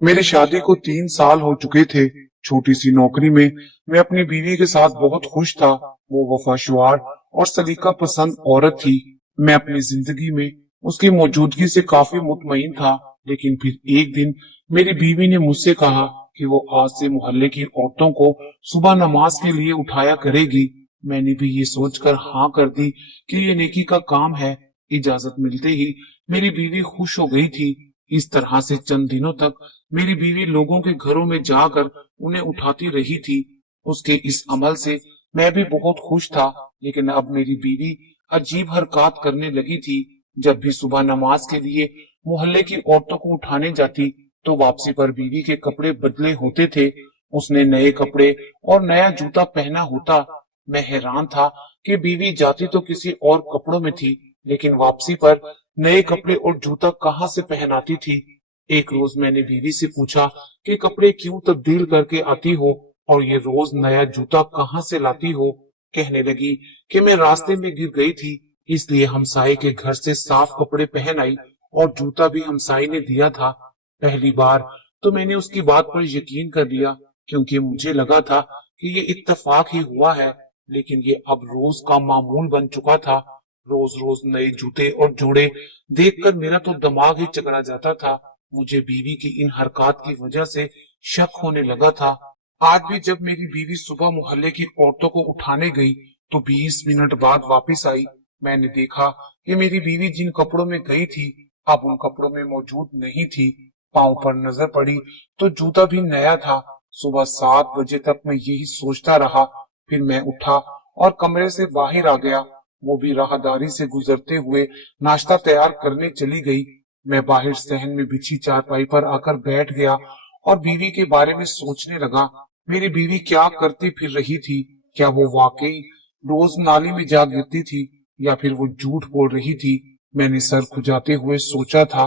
मेरी शादी को 3 साल हो चुके थे। छोटी सी नौकरी में मैं अपनी बीवी के साथ बहुत खुश था। वो वफाशुआर और सलीका पसंद औरत थी। मैं अपनी जिंदगी में उसकी मौजूदगी से काफी मुतमईन था। लेकिन फिर एक दिन मेरी बीवी ने मुझसे कहा कि वो आज से मोहल्ले की औरतों को सुबह नमाज के लिए उठाया करेगी। मैंने भी ये सोचकर हाँ कर दी कि ये नेकी का काम है। इजाजत मिलते ही मेरी बीवी खुश हो गई थी। इस तरह से चंद दिनों तक मेरी बीवी लोगों के घरों में जाकर उन्हें उठाती रही थी। उसके इस अमल से मैं भी बहुत खुश था। लेकिन अब मेरी बीवी अजीब हरकत करने लगी थी। जब भी सुबह नमाज के लिए मोहल्ले की औरतों को उठाने जाती तो वापसी पर बीवी के कपड़े बदले होते थे। उसने नए कपड़े और नया जूता पहना होता। मैं हैरान था कि बीवी जाती तो किसी और कपड़ों में थी, लेकिन वापसी पर नए कपड़े और जूता कहाँ से पहनाती थी। एक रोज मैंने बीवी से पूछा कि कपड़े क्यों तब्दील करके आती हो और ये रोज नया जूता कहाँ से लाती हो। कहने लगी कि मैं रास्ते में गिर गई थी, इसलिए हमसाये के घर से साफ कपड़े पहन आई और जूता भी हमसाये ने दिया था। पहली बार तो मैंने उसकी बात पर यकीन कर लिया, क्योंकि मुझे लगा था कि ये इत्तेफाक ही हुआ है। लेकिन ये अब रोज का मामूल बन चुका था। रोज रोज नए जूते और जोड़े देखकर मेरा तो दिमाग ही चकरा जाता था। मुझे बीवी की इन हरकत की वजह से शक होने लगा था। आज भी जब मेरी बीवी सुबह मोहल्ले की औरतों को उठाने गई तो 20 मिनट बाद वापस आई। मैंने देखा कि मेरी बीवी जिन कपड़ों में गई थी अब उन कपड़ों में मौजूद नहीं थी। पांव पर नजर पड़ी तो जूता भी नया था। सुबह 7 बजे तक मैं यही सोचता रहा। फिर मैं उठा और कमरे से बाहर आ गया। वो भी राहदारी से गुजरते हुए नाश्ता तैयार करने चली गई। मैं बाहर सहन में बिछी चारपाई पर आकर बैठ गया और बीवी के बारे में सोचने लगा। मेरी बीवी क्या करती फिर रही थी? क्या वो वाकई रोज नाली में जा गिरती थी या फिर वो झूठ बोल रही थी? मैंने सर खुजाते हुए सोचा था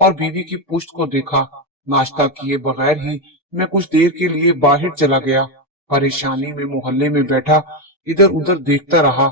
और बीवी की पुश्त को देखा। नाश्ता किए बगैर ही मैं कुछ देर के लिए बाहर चला गया। परेशानी में मोहल्ले में बैठा इधर उधर देखता रहा।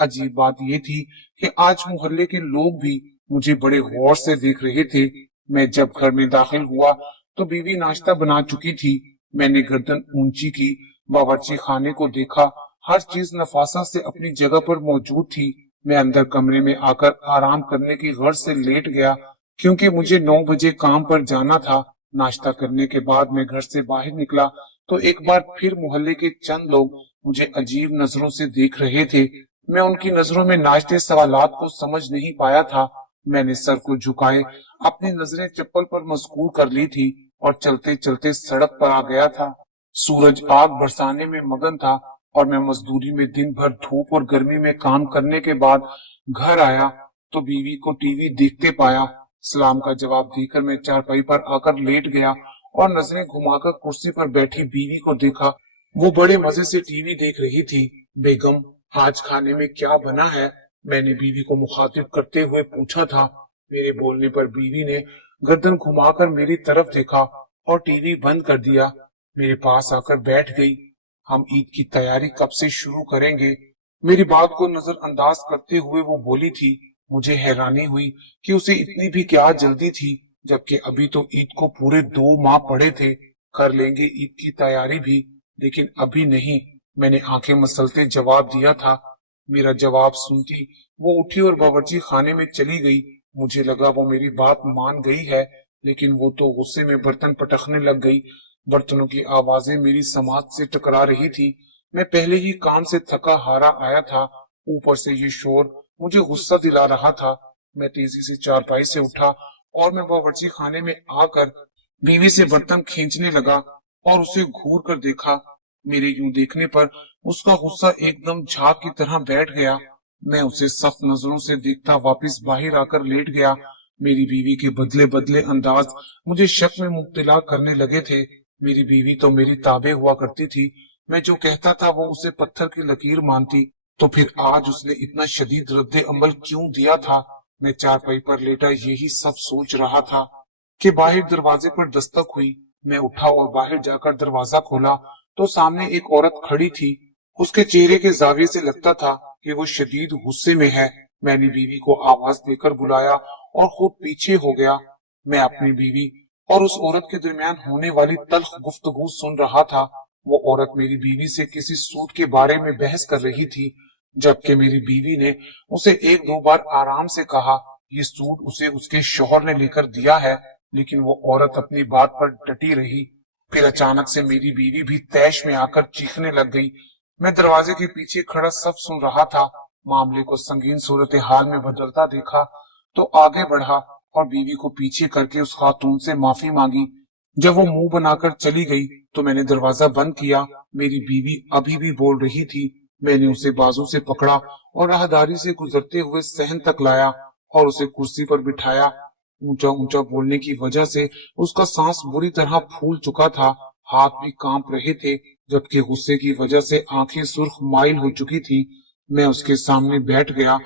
अजीब बात ये थी कि आज मोहल्ले के लोग भी मुझे बड़े गौर से देख रहे थे। मैं जब घर में दाखिल हुआ तो बीवी नाश्ता बना चुकी थी। मैंने गर्दन ऊंची की, बावर्ची खाने को देखा। हर चीज नफासा से अपनी जगह पर मौजूद थी। मैं अंदर कमरे में आकर आराम करने की गर्ज से लेट गया, क्योंकि मुझे 9 बजे काम पर जाना था। नाश्ता करने के बाद मैं घर से बाहर निकला तो एक बार फिर मोहल्ले के चंद लोग मुझे अजीब नजरों से देख रहे थे। मैं उनकी नजरों में नाचते सवालात को समझ नहीं पाया था। मैंने सर को झुकाए अपनी नजरें चप्पल पर मशगूल कर ली थी और चलते चलते सड़क पर आ गया था। सूरज आग बरसाने में मगन था और मैं मजदूरी में दिन भर धूप और गर्मी में काम करने के बाद घर आया तो बीवी को टीवी देखते पाया। सलाम का जवाब देकर मैं चारपाई पर आकर लेट गया और नजरें घुमाकर कुर्सी पर बैठी बीवी को देखा। वो बड़े मजे से टीवी देख रही थी। बेगम, आज खाने में क्या बना है? मैंने बीवी को मुखातिब करते हुए पूछा था। मेरे बोलने पर बीवी ने गर्दन घुमाकर मेरी तरफ देखा और टीवी बंद कर दिया। मेरे पास आकर बैठ गई। हम ईद की तैयारी कब से शुरू करेंगे? मेरी बात को नजरअंदाज करते हुए वो बोली थी। मुझे हैरानी हुई कि उसे इतनी भी क्या जल्दी थी, जबकि अभी तो ईद को पूरे 2 माह पड़े थे। कर लेंगे ईद की तैयारी भी, लेकिन अभी नहीं, मैंने आंखें मसलते जवाब दिया था। मेरा जवाब सुनती वो उठी और बावर्ची खाने में चली गई। मुझे लगा वो मेरी बात मान गई है, लेकिन वो तो गुस्से में बर्तन पटकने लग गई। बर्तनों की आवाजें मेरी समाज से टकरा रही थी। मैं पहले ही काम से थका हारा आया था, ऊपर से ये शोर मुझे गुस्सा दिला रहा था। मैं तेजी से चारपाई से उठा और मैं बावर्ची खाने में आकर बीवी से बर्तन खींचने लगा और उसे घूर कर देखा। मेरे यूं देखने पर उसका गुस्सा एकदम झाग की तरह बैठ गया। मैं उसे सख्त नजरों से देखता वापस बाहर आकर लेट गया। मेरी बीवी के बदले बदले अंदाज मुझे शक में मुब्तला करने लगे थे। मेरी बीवी तो मेरी ताबे हुआ करती थी। मैं जो कहता था वो उसे पत्थर की लकीर मानती। तो फिर आज उसने इतना शदीद रद्दे अमल क्यों दिया था? मैं चारपाई पर लेटा यही सब सोच रहा था कि बाहर दरवाजे पर दस्तक हुई। मैं उठा और बाहर जाकर दरवाजा खोला तो सामने एक औरत खड़ी थी। उसके चेहरे के जाविये से लगता था कि वो शदीद गुस्से में है। मैंने बीवी को आवाज देकर बुलाया और खुद पीछे हो गया। मैं अपनी बीवी और उस औरत के दरमियान होने वाली तल्ख गुफ्तगू सुन रहा था। वो औरत मेरी बीवी से किसी सूट के बारे में बहस कर रही थी, जबकि मेरी बीवी ने उसे एक दो बार आराम से कहा ये सूट उसे उसके शौहर ने लेकर दिया है, लेकिन वो औरत अपनी बात पर डटी रही। फिर अचानक से मेरी बीवी भी तैश में आकर चीखने लग गई। मैं दरवाजे के पीछे खड़ा सब सुन रहा था। मामले को संगीन सूरत हाल में बदलता देखा तो आगे बढ़ा और बीवी को पीछे करके उस खातून से माफी मांगी। जब वो मुंह बनाकर चली गई तो मैंने दरवाजा बंद किया। मेरी बीवी अभी भी बोल रही थी। मैंने उसे बाजू से पकड़ा और राहदारी से गुजरते हुए सहन तक लाया और उसे कुर्सी पर बिठाया। ऊंचा ऊंचा बोलने की वजह से उसका सांस बुरी तरह फूल चुका था, हाथ भी कांप रहे थे, जबकि गुस्से की वजह से आंखें सुर्ख माइल हो चुकी थी। मैं उसके सामने बैठ गया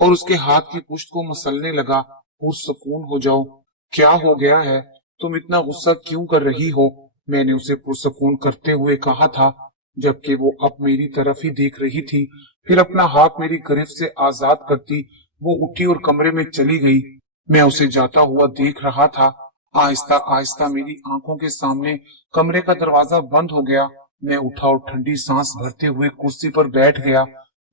और उसके हाथ की पुश्त को मसलने लगा। पुरसकून हो जाओ। क्या हो गया है? तुम इतना गुस्सा क्यों कर रही हो? मैंने उसे पुरसकून करते हुए कहा था, जबकि वो अब मेरी तरफ ही देख रही थी। फिर अपना हाथ मेरी गिरफ्त से आजाद करती वो उठी और कमरे में चली गई। मैं उसे जाता हुआ देख रहा था। आहिस्ता आहिस्ता मेरी आंखों के सामने कमरे का दरवाजा बंद हो गया। मैं उठा और ठंडी सांस भरते हुए कुर्सी पर बैठ गया।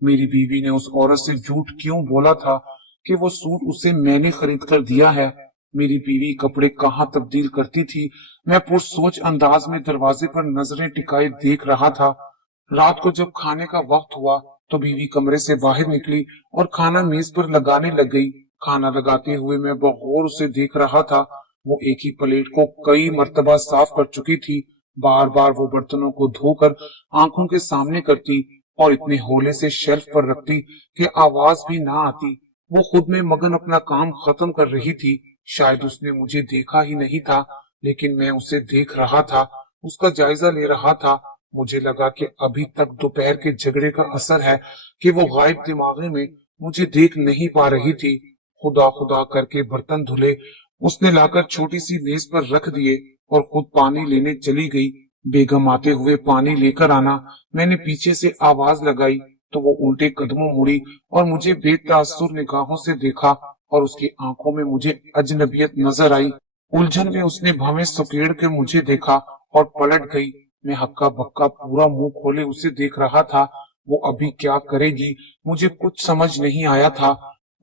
मेरी बीवी ने उस औरत से झूठ क्यों बोला था कि वो सूट उसे मैंने खरीद कर दिया है? मेरी बीवी कपड़े कहाँ तब्दील करती थी? मैं पुरसोच अंदाज में दरवाजे पर नजरें टिकाए देख रहा था। रात को जब खाने का वक्त हुआ तो बीवी कमरे से बाहर निकली और खाना मेज पर लगाने लग गई। खाना लगाते हुए मैं बगौर उसे देख रहा था। वो एक ही प्लेट को कई मर्तबा साफ कर चुकी थी। बार बार वो बर्तनों को धोकर आंखों के सामने करती और इतने होले से शेल्फ पर रखती कि आवाज भी ना आती। वो खुद में मगन अपना काम खत्म कर रही थी। शायद उसने मुझे देखा ही नहीं था, लेकिन मैं उसे देख रहा था, उसका जायजा ले रहा था। मुझे लगा कि अभी तक दोपहर के झगड़े का असर है कि वो गायब दिमागे में मुझे देख नहीं पा रही थी। खुदा खुदा करके बर्तन धुले उसने लाकर छोटी सी मेज पर रख दिए और खुद पानी लेने चली गई। बेगम आते हुए पानी लेकर आना। मैंने पीछे से आवाज लगाई तो वो उल्टे कदमों मुड़ी और मुझे बेतासुर निगाहों से देखा और उसकी आंखों में मुझे अजनबियत नजर आई। उलझन में उसने भवें सकेड़ के मुझे देखा और पलट गई। मैं हक्का बक्का पूरा मुंह खोले उसे देख रहा था। वो अभी क्या करेगी मुझे कुछ समझ नहीं आया था।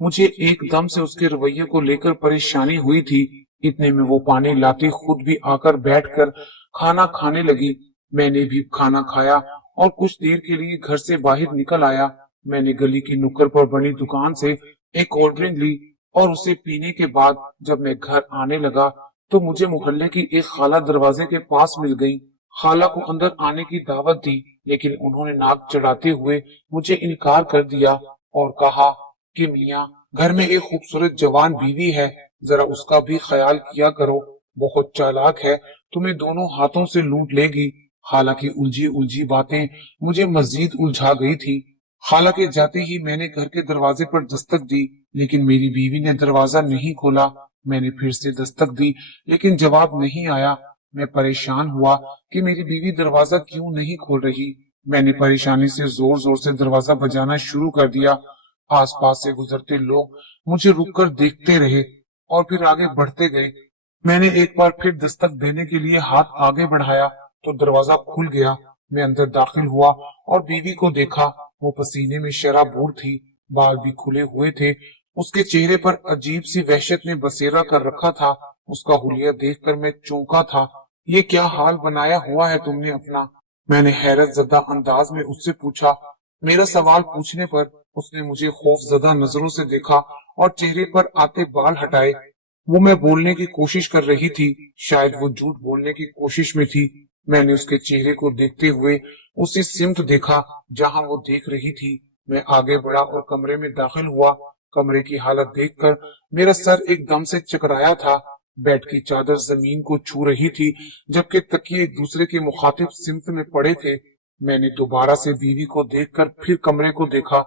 मुझे एकदम से उसके रवैये को लेकर परेशानी हुई थी। इतने में वो पानी लाती खुद भी आकर बैठकर खाना खाने लगी। मैंने भी खाना खाया और कुछ देर के लिए घर से बाहर निकल आया। मैंने गली की नुक्कड़ पर बनी दुकान से एक कोल्ड ड्रिंक ली और उसे पीने के बाद जब मैं घर आने लगा तो मुझे मोहल्ले की एक खाला दरवाजे के पास मिल गई। खाला को अंदर आने की दावत दी, लेकिन उन्होंने नाक चढ़ाते हुए मुझे इनकार कर दिया और कहा कि मियाँ, घर में एक खूबसूरत जवान बीवी है, जरा उसका भी ख्याल किया करो। बहुत चालाक है, तुम्हें दोनों हाथों से लूट लेगी। खाला की उलझी उलझी बातें मुझे मजीद उलझा गई थी। खाला के जाते ही मैंने घर के दरवाजे पर दस्तक दी, लेकिन मेरी बीवी ने दरवाजा नहीं खोला। मैंने फिर से दस्तक दी, लेकिन जवाब नहीं आया। मैं परेशान हुआ कि मेरी बीवी दरवाजा क्यों नहीं खोल रही। मैंने परेशानी से जोर जोर से दरवाजा बजाना शुरू कर दिया। आसपास से गुजरते लोग मुझे रुककर देखते रहे और फिर आगे बढ़ते गए। मैंने एक बार फिर दस्तक देने के लिए हाथ आगे बढ़ाया तो दरवाजा खुल गया। मैं अंदर दाखिल हुआ और बीवी को देखा। वो पसीने में शराबूर थी, बाल भी खुले हुए थे। उसके चेहरे पर अजीब सी वहशत ने बसेरा कर रखा था। उसका हुलिया देखकर मैं चौंका था। ये क्या हाल बनाया हुआ है तुमने अपना? मैंने हैरत ज़दा अंदाज में उससे पूछा। मेरा सवाल पूछने पर उसने मुझे खौफजदा नजरों से देखा और चेहरे पर आते बाल हटाए। वो मैं बोलने की कोशिश कर रही थी, शायद वो झूठ बोलने की कोशिश में थी। मैंने उसके चेहरे को देखते हुए उसी सिमत देखा जहां वो देख रही थी। मैं आगे बढ़ा और कमरे में दाखिल हुआ। कमरे की हालत देखकर मेरा सर एकदम से चकराया था। बेड की चादर जमीन को छू रही थी, जबकि तकिए एक दूसरे के मुखातिब सिमत में पड़े थे। मैंने दोबारा से बीवी को देखकर फिर कमरे को देखा।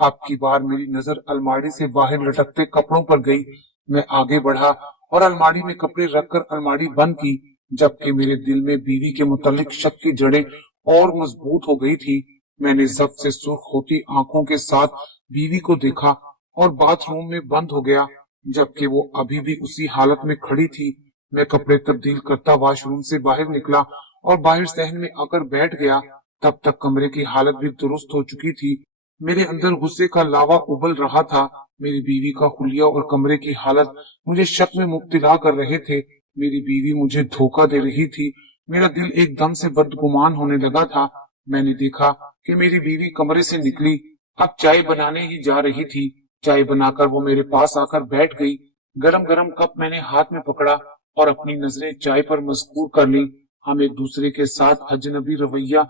अब की बार मेरी नजर अलमारी से बाहर लटकते कपड़ों पर गई। मैं आगे बढ़ा और अलमारी में कपड़े रखकर अलमारी बंद की, जबकि मेरे दिल में बीवी के मुतालिक शक की जड़ें और मजबूत हो गई थी। मैंने जब्त से सुर्ख होती आंखों के साथ बीवी को देखा और बाथरूम में बंद हो गया, जबकि वो अभी भी उसी हालत में खड़ी थी। मैं कपड़े तब्दील करता वॉशरूम से बाहर निकला और बाहर सहन में आकर बैठ गया। तब तक कमरे की हालत भी दुरुस्त हो चुकी थी। मेरे अंदर गुस्से का लावा उबल रहा था। मेरी बीवी का हुलिया और कमरे की हालत मुझे शक में मुब्तला कर रहे थे। मेरी बीवी मुझे धोखा दे रही थी। मेरा दिल एकदम से बदगुमान होने लगा था। मैंने देखा कि मेरी बीवी कमरे से निकली, अब चाय बनाने ही जा रही थी। चाय बनाकर वो मेरे पास आकर बैठ गई। गरम गरम कप मैंने हाथ में पकड़ा और अपनी नजरें चाय पर मजबूर कर ली। हम एक दूसरे के साथ अजनबी रवैया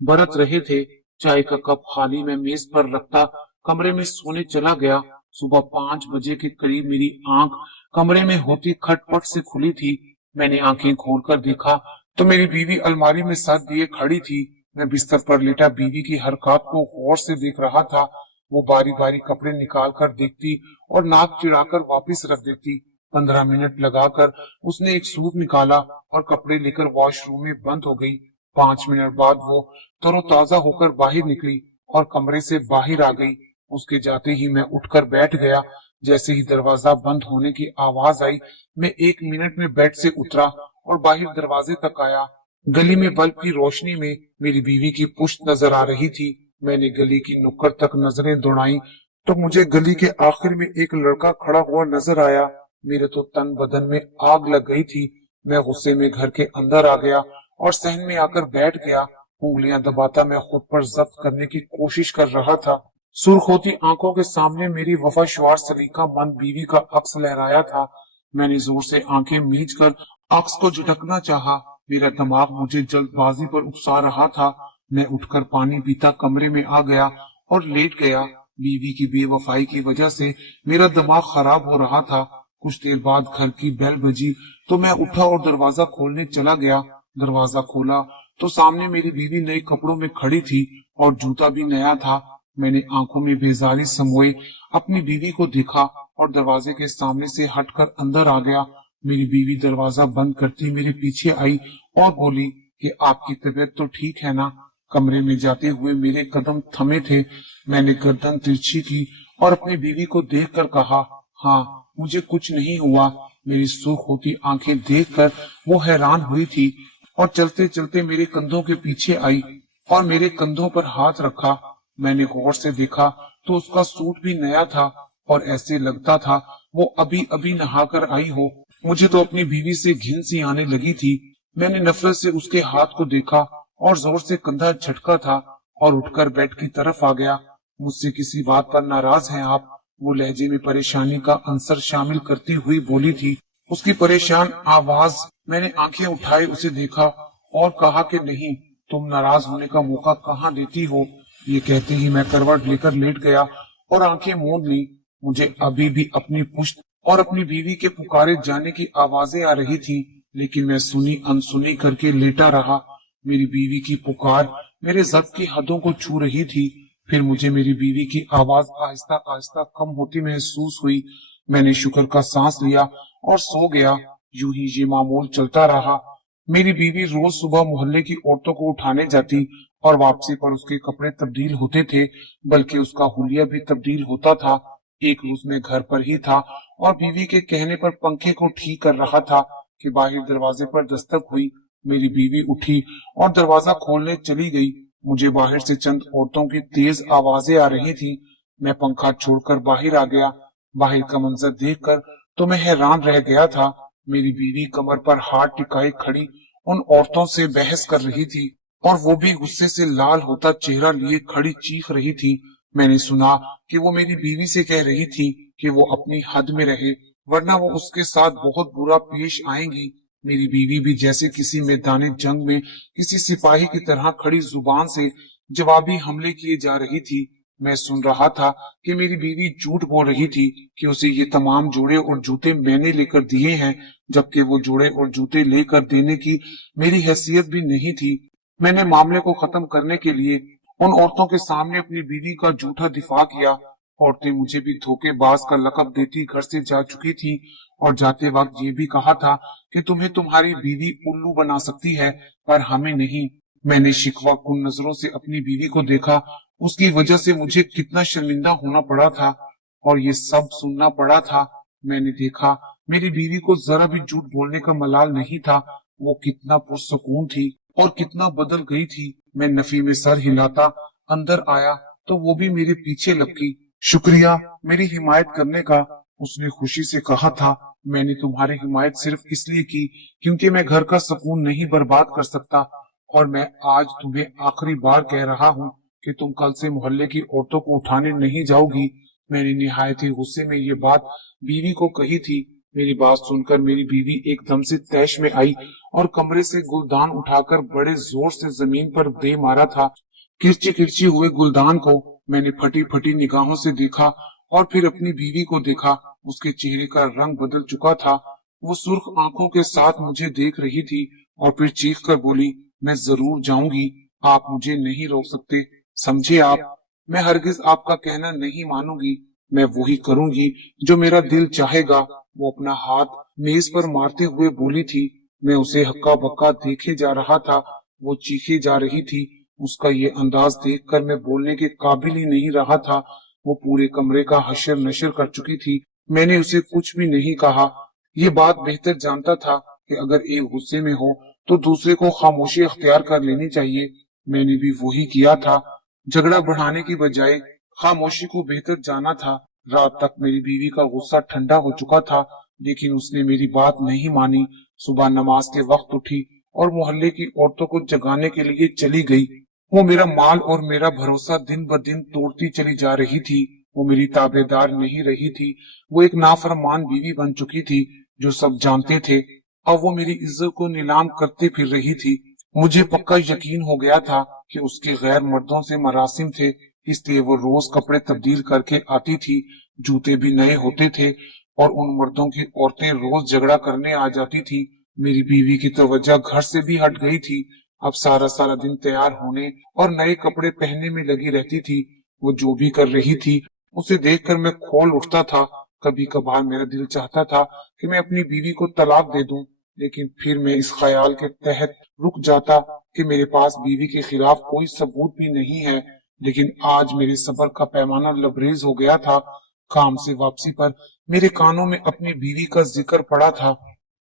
बरत रहे थे। चाय का कप खाली मैं मेज पर रखता कमरे में सोने चला गया। सुबह 5 बजे के करीब मेरी आंख कमरे में होती खटपट से खुली थी। मैंने आंखें खोलकर देखा तो मेरी बीवी अलमारी में सर दिए खड़ी थी। मैं बिस्तर पर लेटा बीवी की हरकत को गौर से देख रहा था। वो बारी बारी कपड़े निकाल कर देखती और नाक चिढ़ाकर वापस रख देती। 15 मिनट लगाकर उसने एक सूट निकाला और कपड़े लेकर वॉशरूम में बंद हो गई। 5 मिनट बाद वो तरोताजा होकर बाहर निकली और कमरे से बाहर आ गई। उसके जाते ही मैं उठकर बैठ गया। जैसे ही दरवाजा बंद होने की आवाज आई, मैं 1 मिनट में बेड से उतरा और बाहर दरवाजे तक आया। गली में बल्ब की रोशनी में मेरी बीवी की पुश्त नजर आ रही थी। मैंने गली की नुक्कड़ तक नजरें दौड़ाई तो मुझे गली के आखिर में एक लड़का खड़ा हुआ नजर आया। मेरे तो तन बदन में आग लग गई थी। मैं गुस्से में घर के अंदर आ गया और सहन में आकर बैठ गया। उंगलियां दबाता मैं खुद पर जब्त करने की कोशिश कर रहा था। सुर्ख होती आंखों के सामने मेरी वफाशवार सलीका मंद बीवी का अक्स लहराया था। मैंने जोर से आंखें मीच कर अक्स को झटकना चाहा। मेरा दिमाग मुझे जल्दबाजी पर उकसा रहा था। मैं उठकर पानी पीता कमरे में आ गया और लेट गया। बीवी की बेवफाई की वजह से मेरा दिमाग खराब हो रहा था। कुछ देर बाद घर की बेल बजी तो मैं उठा और दरवाजा खोलने चला गया। दरवाजा खोला तो सामने मेरी बीवी नए कपड़ों में खड़ी थी और जूता भी नया था। मैंने आंखों में बेजारी समोए अपनी बीवी को देखा और दरवाजे के सामने से हटकर अंदर आ गया। मेरी बीवी दरवाजा बंद करती मेरे पीछे आई और बोली कि आपकी तबीयत तो ठीक है ना। कमरे में जाते हुए मेरे कदम थमे थे। मैंने गर्दन तिरछी की और अपनी बीवी को देखकर कहा, हाँ, मुझे कुछ नहीं हुआ। मेरी सुर्ख होती आंखें देखकर वो हैरान हुई थी और चलते चलते मेरे कंधों के पीछे आई और मेरे कंधों पर हाथ रखा। मैंने गौर से देखा तो उसका सूट भी नया था और ऐसे लगता था वो अभी अभी नहाकर आई हो। मुझे तो अपनी बीवी से घिन सी आने लगी थी। मैंने नफरत से उसके हाथ को देखा और जोर से कंधा झटका था और उठकर बेड की तरफ आ गया। मुझसे किसी बात पर नाराज हैं आप? वो लहजे में परेशानी का अंसर शामिल करती हुई बोली थी। उसकी परेशान आवाज। मैंने आंखें उठाए उसे देखा और कहा कि नहीं, तुम नाराज होने का मौका कहाँ देती हो। ये कहते ही मैं करवट लेकर लेट गया और आंखें मूंद ली। मुझे अभी भी अपनी पुश्त और अपनी बीवी के पुकारे जाने की आवाजें आ रही थी, लेकिन मैं सुनी अनसुनी करके लेटा रहा। मेरी बीवी की पुकार मेरे ज़ब्त की हदों को छू रही थी। फिर मुझे मेरी बीवी की आवाज आहिस्ता आहिस्ता कम होती महसूस हुई। मैंने शुक्र का सांस लिया और सो गया। यूं ही ये मामूल चलता रहा। मेरी बीवी रोज सुबह मोहल्ले की औरतों को उठाने जाती और वापसी पर उसके कपड़े तब्दील होते थे, बल्कि उसका हुलिया भी तब्दील होता था। एक रोज मैं घर पर ही था और बीवी के कहने पर पंखे को ठीक कर रहा था कि बाहर दरवाजे पर दस्तक हुई। मेरी बीवी उठी और दरवाजा खोलने चली गई। मुझे बाहर से चंद औरतों की तेज आवाजें आ रही थी। मैं पंखा छोड़कर बाहर आ गया। बाहर का मंजर देखकर तो मैं हैरान रह गया था। मेरी बीवी कमर पर हाथ टिकाए खड़ी उन औरतों से बहस कर रही थी और वो भी गुस्से से लाल होता चेहरा लिए खड़ी चीख रही थी। मैंने सुना कि वो मेरी बीवी से कह रही थी कि वो अपनी हद में रहे, वरना वो उसके साथ बहुत बुरा पेश आएंगी। मेरी बीवी भी जैसे किसी मैदान जंग में किसी सिपाही की तरह खड़ी जुबान से जवाबी हमले किए जा रही थी। मैं सुन रहा था कि मेरी बीवी झूठ बोल रही थी कि उसे ये तमाम जोड़े और जूते मैंने लेकर दिए हैं, जबकि वो जोड़े और जूते लेकर देने की मेरी हैसियत भी नहीं थी। मैंने मामले को खत्म करने के लिए उन औरतों के सामने अपनी बीवी का झूठा दिफा किया। औरतें मुझे भी धोखेबाज का लकब देती घर से जा चुकी थी और जाते वक्त ये भी कहा था कि तुम्हें तुम्हारी बीवी उल्लू बना सकती है, पर हमें नहीं। मैंने शिकवा कुन नजरों से अपनी बीवी को देखा। उसकी वजह से मुझे कितना शर्मिंदा होना पड़ा था और ये सब सुनना पड़ा था। मैंने देखा मेरी बीवी को जरा भी झूठ बोलने का मलाल नहीं था। वो कितना पुरसुकून थी और कितना बदल गई थी। मैं नफी में सर हिलाता अंदर आया तो वो भी मेरे पीछे लपकी। शुक्रिया मेरी हिमायत करने का, उसने खुशी से कहा था। मैंने तुम्हारी हिमायत सिर्फ इसलिए की क्योंकि मैं घर का सुकून नहीं बर्बाद कर सकता, और मैं आज तुम्हें आखिरी बार कह रहा हूँ कि तुम कल से मोहल्ले की औरतों को उठाने नहीं जाओगी। मैंने निहायत ही गुस्से में ये बात बीवी को कही थी। मेरी बात सुनकर मेरी बीवी एकदम से तैश में आई और कमरे से गुलदान उठाकर बड़े जोर से जमीन पर दे मारा था। किरची किरची हुए गुलदान को मैंने फटी फटी निगाहों से देखा और फिर अपनी बीवी को देखा। उसके चेहरे का रंग बदल चुका था। वो सुर्ख आंखों के साथ मुझे देख रही थी और फिर चीख कर बोली, मैं जरूर जाऊंगी, आप मुझे नहीं रोक सकते, समझे आप? मैं हरगिज आपका कहना नहीं मानूंगी। मैं वही करूंगी जो मेरा दिल चाहेगा। वो अपना हाथ मेज पर मारते हुए बोली थी। मैं उसे हक्का बक्का देखे जा रहा था। वो चीखे जा रही थी। उसका ये अंदाज देखकर मैं बोलने के काबिल ही नहीं रहा था। वो पूरे कमरे का हशर नशर कर चुकी थी। मैंने उसे कुछ भी नहीं कहा। ये बात बेहतर जानता था कि अगर एक गुस्से में हो तो दूसरे को खामोशी अख्तियार कर लेनी चाहिए। मैंने भी वही किया था। झगड़ा बढ़ाने की बजाय खामोशी को बेहतर जाना था। रात तक मेरी बीवी का गुस्सा ठंडा हो चुका था, लेकिन उसने मेरी बात नहीं मानी। सुबह नमाज के वक्त उठी और मोहल्ले की औरतों को जगाने के लिए चली गई। वो मेरा माल और मेरा भरोसा दिन ब दिन तोड़ती चली जा रही थी। वो मेरी ताबेदार नहीं रही थी। वो एक नाफरमान बीवी बन चुकी थी जो सब जानते थे। अब वो मेरी इज्जत को नीलाम करते फिर रही थी। मुझे पक्का यकीन हो गया था कि उसके गैर मर्दों से मरासिम थे, इसलिए वो रोज कपड़े तब्दील करके आती थी। जूते भी नए होते थे और उन मर्दों की औरतें रोज झगड़ा करने आ जाती थी। मेरी बीवी की तवज्जो घर से भी हट गई थी। अब सारा सारा दिन तैयार होने और नए कपड़े पहनने में लगी रहती थी। वो जो भी कर रही थी उसे देखकर मैं खोल उठता था। कभी कभार मेरा दिल चाहता था कि मैं अपनी बीवी को तलाक दे दूं, लेकिन फिर मैं इस ख्याल के तहत रुक जाता कि मेरे पास बीवी के खिलाफ कोई सबूत भी नहीं है। लेकिन आज मेरे सब्र का पैमाना लबरेज हो गया था। काम से वापसी पर मेरे कानों में अपनी बीवी का जिक्र पड़ा था।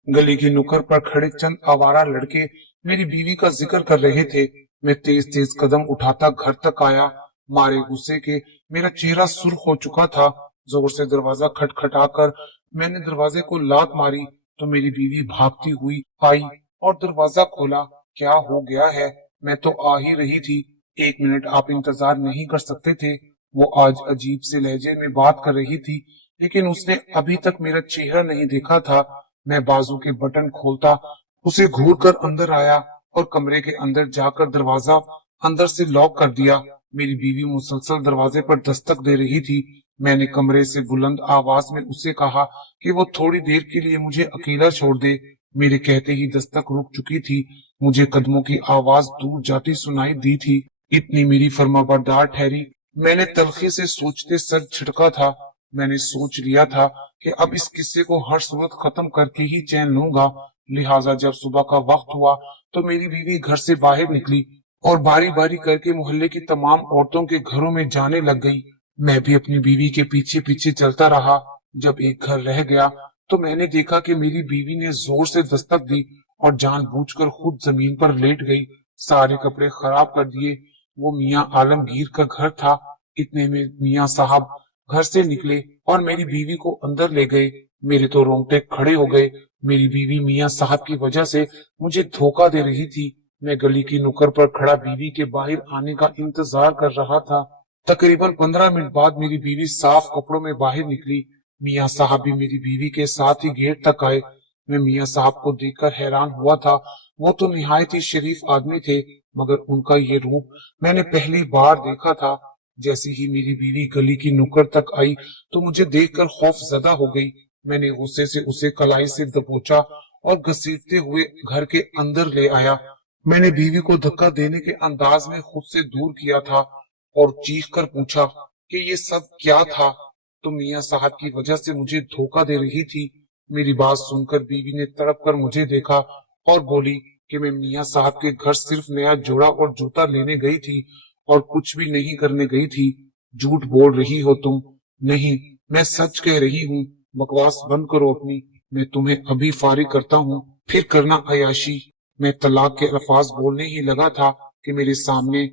गली की नुक्कड़ पर खड़े चंद आवारा लड़के मेरी बीवी का जिक्र कर रहे थे। मैं तेज तेज कदम उठाता घर तक आया। मारे गुस्से के मेरा चेहरा सुर्ख हो चुका था। जोर से दरवाजा खटखटाकर मैंने दरवाजे को लात मारी तो मेरी बीवी भागती हुई आई और दरवाजा खोला। क्या हो गया है? मैं तो आ ही रही थी। 1 मिनट आप इंतजार नहीं कर सकते थे? वो आज अजीब से लहजे में बात कर रही थी, लेकिन उसने अभी तक मेरा चेहरा नहीं देखा था। मैं बाजू के बटन खोलता उसे घूर कर अंदर आया और कमरे के अंदर जाकर दरवाजा अंदर से लॉक कर दिया। मेरी बीवी मुसलसल दरवाजे पर दस्तक दे रही थी। मैंने कमरे से बुलंद आवाज में उससे कहा कि वो थोड़ी देर के लिए मुझे अकेला छोड़ दे। मेरे कहते ही दस्तक रुक चुकी थी। मुझे कदमों की आवाज दूर जाती सुनाई दी थी। इतनी मेरी फर्माबरदार ठहरी। मैंने तलखी से सोचते सर छिड़का था। मैंने सोच लिया था कि अब इस किस्से को हर सूरत खत्म करके ही चैन लूंगा। लिहाजा जब सुबह का वक्त हुआ तो मेरी बीवी घर से बाहर निकली और बारी बारी करके मोहल्ले की तमाम औरतों के घरों में जाने लग गई। मैं भी अपनी बीवी के पीछे पीछे चलता रहा। जब एक घर रह गया तो मैंने देखा कि मेरी बीवी ने जोर से दस्तक दी और जानबूझकर खुद जमीन पर लेट गई। सारे कपड़े खराब कर दिए। वो मियाँ आलमगीर का घर था। इतने में मियाँ साहब घर से निकले और मेरी बीवी को अंदर ले गए। मेरे तो रोंगटे खड़े हो गए। मेरी बीवी मियाँ साहब की वजह से मुझे धोखा दे रही थी। मैं गली की नुक्कड़ पर खड़ा बीवी के बाहर आने का इंतजार कर रहा था। तकरीबन 15 मिनट बाद मेरी बीवी साफ कपड़ों में बाहर निकली। मियाँ साहब भी मेरी बीवी के साथ ही गेट तक आए। मैं मियाँ साहब को देखकर हैरान हुआ था। वो तो निहायत ही शरीफ आदमी थे, मगर उनका ये रूप मैंने पहली बार देखा था। जैसे ही मेरी बीवी गली की नुक्कड़ तक आई तो मुझे देखकर खौफ ज़दा हो गई। मैंने गुस्से से उसे कलाई से दबोचा और घसीटते हुए घर के अंदर ले आया। मैंने बीवी को धक्का देने के अंदाज में खुद से दूर किया था और चीख कर पूछा कि ये सब क्या था? तो मियाँ साहब की वजह से मुझे धोखा दे रही थी। मेरी बात सुनकर बीवी ने तड़प कर मुझे देखा और बोली कि मैं मियाँ साहब के घर सिर्फ नया जोड़ा और जूता लेने गई थी और कुछ भी नहीं करने गई थी। झूठ बोल रही हो तुम। नहीं, मैं सच कह रही हूँ। बकवास बंद करो अपनी। मैं तुम्हें अभी फारिग करता हूँ, फिर करना अयाशी। मैं तलाक के अल्फाज बोलने ही लगा था कि मेरे सामने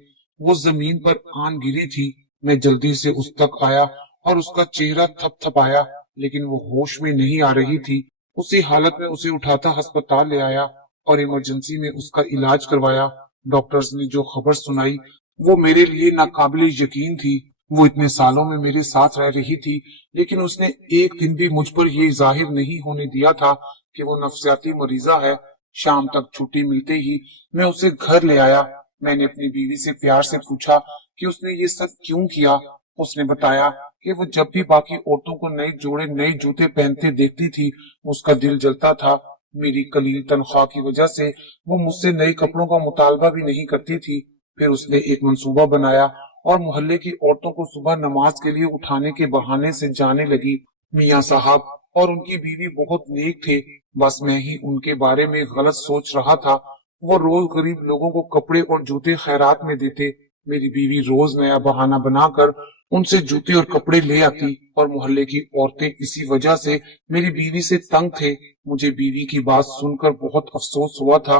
वो जमीन पर आन गिरी थी। मैं जल्दी से उस तक आया और उसका चेहरा थपथपाया, लेकिन वो होश में नहीं आ रही थी। उसी हालत में उसे उठाता अस्पताल ले आया और इमरजेंसी में उसका इलाज करवाया। डॉक्टर्स ने जो खबर सुनाई वो मेरे लिए नाकाबिले यकीन थी। वो इतने सालों में मेरे साथ रह रही थी, लेकिन उसने एक दिन भी मुझ पर ये जाहिर नहीं होने दिया था कि वो नफ्सियाती मरीजा है। शाम तक छुट्टी मिलते ही मैं उसे घर ले आया। मैंने अपनी बीवी से प्यार से पूछा कि उसने ये सब क्यों किया। उसने बताया कि वो जब भी बाकी औरतों को नए जोड़े नए जूते पहनते देखती थी, उसका दिल जलता था। मेरी कलील तनख्वाह की वजह से वो मुझसे नए कपड़ों का मुतालबा भी नहीं करती थी। फिर उसने एक मंसूबा बनाया और मोहल्ले की औरतों को सुबह नमाज के लिए उठाने के बहाने से जाने लगी। मियाँ साहब और उनकी बीवी बहुत नेक थे, बस मैं ही उनके बारे में गलत सोच रहा था। वो रोज गरीब लोगों को कपड़े और जूते खैरात में देते। मेरी बीवी रोज नया बहाना बनाकर उनसे जूते और कपड़े ले आती और मोहल्ले की औरतें इसी वजह से मेरी बीवी से तंग थे। मुझे बीवी की बात सुनकर बहुत अफसोस हुआ था।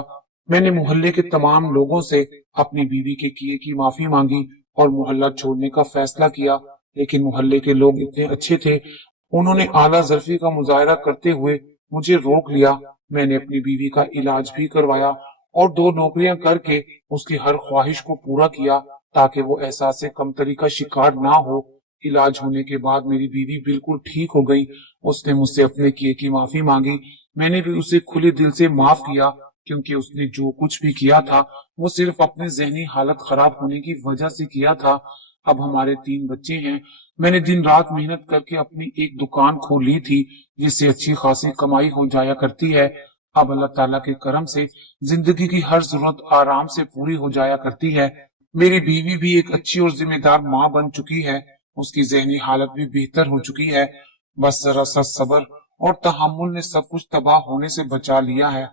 मैंने मोहल्ले के तमाम लोगों से अपनी बीवी के किए की माफी मांगी और मोहल्ला छोड़ने का फैसला किया, लेकिन मोहल्ले के लोग इतने अच्छे थे, उन्होंने आला जरफी का मुजाहरा करते हुए मुझे रोक लिया। मैंने अपनी बीवी का इलाज भी करवाया और 2 नौकरियां करके उसकी हर ख्वाहिश को पूरा किया ताकि वो एहसास कमतरी का शिकार ना हो। इलाज होने के बाद मेरी बीवी बिल्कुल ठीक हो गई। उसने मुझसे अपने किए की माफी मांगी। मैंने भी उसे खुले दिल से माफ किया, क्योंकि उसने जो कुछ भी किया था वो सिर्फ अपनी जहनी हालत खराब होने की वजह से किया था। अब हमारे 3 बच्चे हैं। मैंने दिन रात मेहनत करके अपनी एक दुकान खोल ली थी, जिससे अच्छी खासी कमाई हो जाया करती है। अब अल्लाह ताला के करम से जिंदगी की हर जरूरत आराम से पूरी हो जाया करती है। मेरी बीवी भी एक अच्छी और जिम्मेदार माँ बन चुकी है। उसकी जहनी हालत भी बेहतर हो चुकी है। बस जरा सा सब्र और तहम्मुल ने सब कुछ तबाह होने से बचा लिया है।